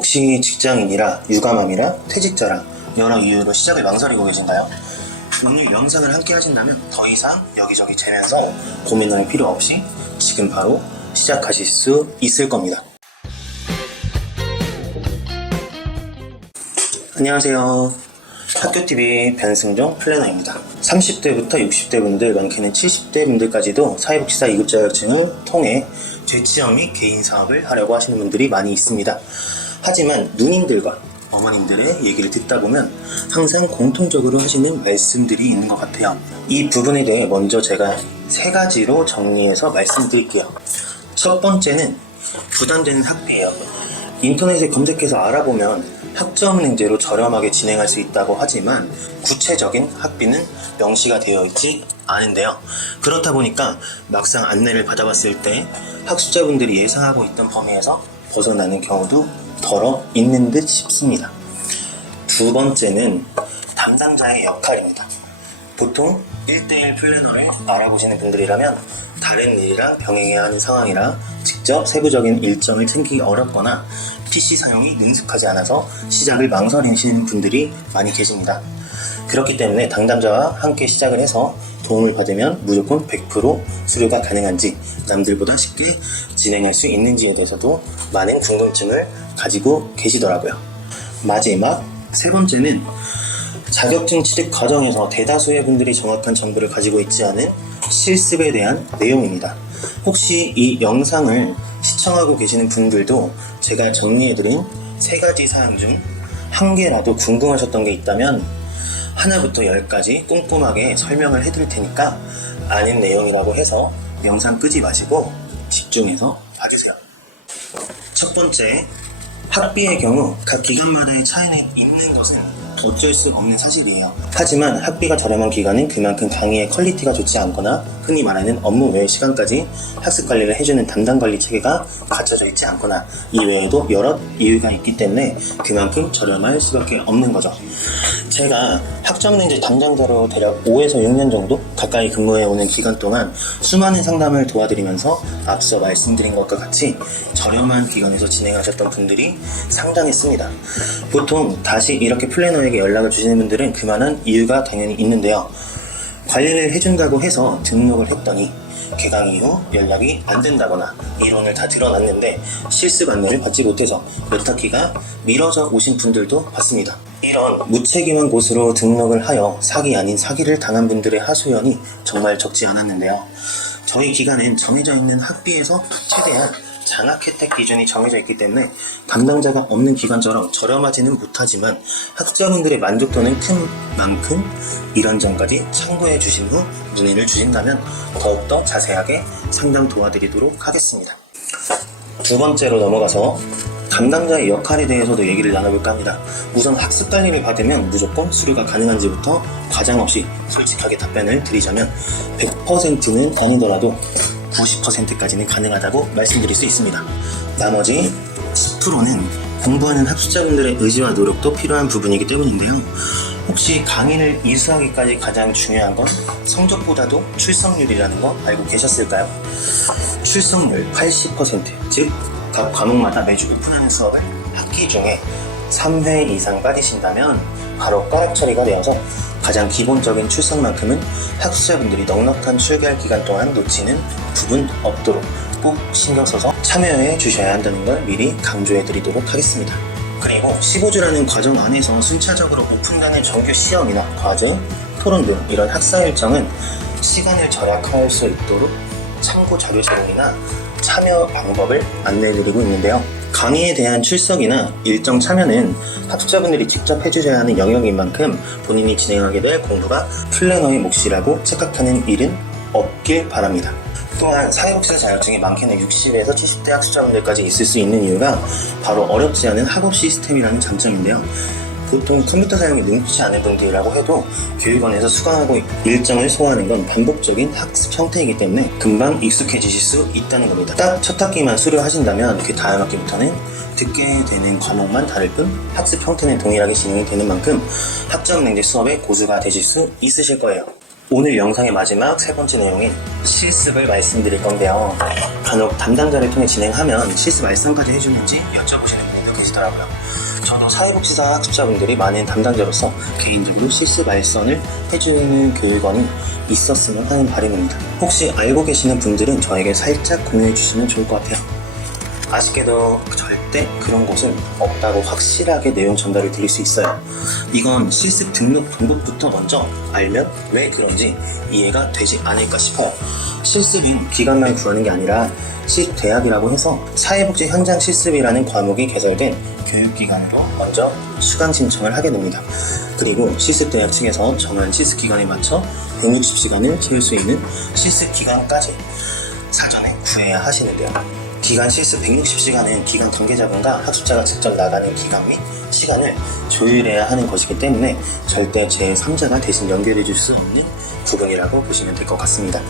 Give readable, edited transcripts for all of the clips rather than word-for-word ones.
혹시 직장인이라, 육아맘이라, 퇴직자라 여러 이유로 시작을 망설이고 계신가요? 오늘 영상을 함께 하신다면 더 이상 여기저기 재면서 고민할 필요 없이 지금 바로 시작하실 수 있을 겁니다. 안녕하세요. 학교TV 변승종 플래너입니다. 30대부터 60대 분들, 많게는 70대 분들까지도 사회복지사 2급 자격증을 통해 재취업 및 개인 사업을 하려고 하시는 분들이 많이 있습니다. 하지만 누님들과 어머님들의 얘기를 듣다 보면 항상 공통적으로 하시는 말씀들이 있는 것 같아요. 이 부분에 대해 먼저 제가 3가지로 정리해서 말씀드릴게요. 첫 번째는 부담되는 학비예요. 인터넷에 검색해서 알아보면 학점은행제로 저렴하게 진행할 수 있다고 하지만 구체적인 학비는 명시가 되어 있지 않은데요. 그렇다 보니까 막상 안내를 받아봤을 때 학습자분들이 예상하고 있던 범위에서 벗어나는 경우도 덜어 있는 듯 싶습니다. 두 번째는 담당자의 역할입니다. 보통 1대1 플래너를 알아보시는 분들이라면 다른 일이랑 병행해야 하는 상황이라 직접 세부적인 일정을 챙기기 어렵거나 PC 사용이 능숙하지 않아서 시작을 망설이시는 분들이 많이 계십니다. 그렇기 때문에 당담자와 함께 시작을 해서 도움을 받으면 무조건 100% 수료가 가능한지, 남들보다 쉽게 진행할 수 있는지에 대해서도 많은 궁금증을 가지고 계시더라고요. 마지막 3번째는 자격증 취득 과정에서 대다수의 분들이 정확한 정보를 가지고 있지 않은 실습에 대한 내용입니다. 혹시 이 영상을 시청하고 계시는 분들도 제가 정리해드린 3가지 사항 중 1개라도 궁금하셨던 게 있다면 하나부터 10까지 꼼꼼하게 설명을 해드릴 테니까 아는 내용이라고 해서 영상 끄지 마시고 집중해서 봐주세요. 첫 번째, 학비의 경우 각 기관마다의 차이는 있는 것은 어쩔 수 없는 사실이에요. 하지만 학비가 저렴한 기관은 그만큼 강의의 퀄리티가 좋지 않거나 흔히 말하는 업무 외의 시간까지 학습 관리를 해주는 담당 관리 체계가 갖춰져 있지 않거나 이외에도 여러 이유가 있기 때문에 그만큼 저렴할 수밖에 없는 거죠. 제가 학점은행제 담당자로 대략 5에서 6년 정도 가까이 근무해오는 기간 동안 수많은 상담을 도와드리면서 앞서 말씀드린 것과 같이 저렴한 기관에서 진행하셨던 분들이 상당했습니다. 보통 다시 이렇게 플래너에게 연락을 주시는 분들은 그만한 이유가 당연히 있는데요. 관리를 해준다고 해서 등록을 했더니 개강 이후 연락이 안 된다거나 이론을 다 들어놨는데 실습 안내를 받지 못해서 몇 학기가 미뤄져 오신 분들도 봤습니다. 이런 무책임한 곳으로 등록을 하여 사기 아닌 사기를 당한 분들의 하소연이 정말 적지 않았는데요. 저희 기관은 정해져 있는 학비에서 최대한 장학 혜택 기준이 정해져 있기 때문에 담당자가 없는 기관처럼 저렴하지는 못하지만 학자분들의 만족도는 큰 만큼 이런 점까지 참고해 주신 후 문의를 주신다면 더욱더 자세하게 상담 도와드리도록 하겠습니다. 두 번째로 넘어가서 담당자의 역할에 대해서도 얘기를 나눠볼까 합니다. 우선 학습 관리를 받으면 무조건 수료가 가능한지부터 과장 없이 솔직하게 답변을 드리자면 100%는 아니더라도 90%까지는 가능하다고 말씀드릴 수 있습니다. 나머지 10%는 공부하는 학습자분들의 의지와 노력도 필요한 부분이기 때문인데요. 혹시 강의를 이수하기까지 가장 중요한 건 성적보다도 출석률이라는 거 알고 계셨을까요? 출석률 80%, 즉 각 과목마다 매주 오픈하는 수업을 학기 중에 3회 이상 빠지신다면 바로 과락 처리가 되어서 가장 기본적인 출석만큼은 학습자분들이 넉넉한 출결 기간 동안 놓치는 부분 없도록 꼭 신경 써서 참여해 주셔야 한다는 걸 미리 강조해 드리도록 하겠습니다. 그리고 15주라는 과정 안에서 순차적으로 오픈되는 정규 시험이나 과정, 토론 등 이런 학사 일정은 시간을 절약할 수 있도록 참고 자료 제공이나 참여 방법을 안내해드리고 있는데요. 강의에 대한 출석이나 일정 참여는 학습자분들이 직접 해주셔야 하는 영역인 만큼 본인이 진행하게 될 공부가 플래너의 몫이라고 착각하는 일은 없길 바랍니다. 또한 사회복지사 자격증이 많게는 60에서 70대 학습자분들까지 있을 수 있는 이유가 바로 어렵지 않은 학업 시스템이라는 장점인데요. 보통 컴퓨터 사용이 능숙치 않은 분들이라고 해도 교육원에서 수강하고 일정을 소화하는 건 반복적인 학습 형태이기 때문에 금방 익숙해지실 수 있다는 겁니다. 딱 첫 학기만 수료하신다면 그 다음 학기부터는 듣게 되는 과목만 다를 뿐 학습 형태는 동일하게 진행이 되는 만큼 학점은행제 수업의 고수가 되실 수 있으실 거예요. 오늘 영상의 마지막 3번째 내용인 실습을 말씀드릴 건데요. 간혹 담당자를 통해 진행하면 실습 알선까지 해주는지 여쭤보시는 분들도 계시더라고요. 많더라고요. 저도 사회복지사 학습자분들이 많은 담당자로서 개인적으로 실습 알선을 해주는 교육원이 있었으면 하는 바람입니다. 혹시 알고 계시는 분들은 저에게 살짝 공유해 주시면 좋을 것 같아요. 아쉽게도 절대 그런 곳은 없다고 확실하게 내용 전달을 드릴 수 있어요. 이건 실습 등록 방법부터 먼저 알면 왜 그런지 이해가 되지 않을까 싶어요. 실습은 기간만 구하는 게 아니라 실대학이라고 해서 사회복지 현장 실습이라는 과목이 개설된 교육기관으로 먼저 수강 신청을 하게 됩니다. 그리고 실습대학 측에서 정한 실습기간에 맞춰 160시간을 채울 수 있는 실습기간까지 사전에 구해야 하시는데요. 기간 실습 160시간은 기간 관계자분과 학습자가 직접 나가는 기간 및 시간을 조율해야 하는 것이기 때문에 절대 제3자가 대신 연결해 줄 수 없는 부분이라고 보시면 될 것 같습니다.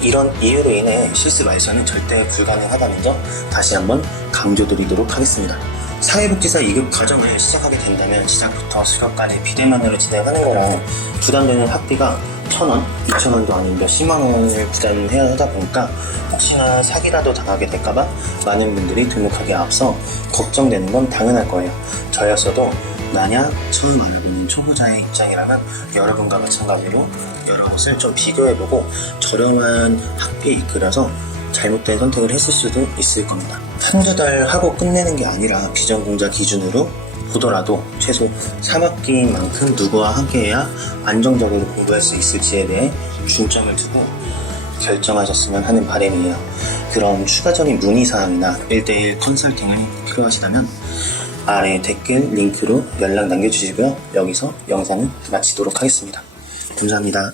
이런 이유로 인해 실습 알선은 절대 불가능하다는 점 다시 한번 강조드리도록 하겠습니다. 사회복지사 2급 과정을 시작하게 된다면 시작부터 수료까지 비대면으로 진행하는 거라 부담되는 학비가 1,000원, 2,000원도 아닌 몇십만 원을 부담해야 하다 보니까 혹시나 사기라도 당하게 될까봐 많은 분들이 등록하기에 앞서 걱정되는 건 당연할 거예요. 저였어도 만약 처음 알아보는 초보자의 입장이라면 여러분과 마찬가지로 여러 곳을 좀 비교해보고 저렴한 학비에 이끌어서 잘못된 선택을 했을 수도 있을 겁니다. 한두 달 하고 끝내는 게 아니라 비전공자 기준으로 보더라도 최소 3학기인 만큼 누구와 함께해야 안정적으로 공부할 수 있을지에 대해 중점을 두고 결정하셨으면 하는 바람이에요. 그럼 추가적인 문의사항이나 1대1 컨설팅을 필요하시다면 아래 댓글 링크로 연락 남겨주시고요. 여기서 영상은 마치도록 하겠습니다. 감사합니다.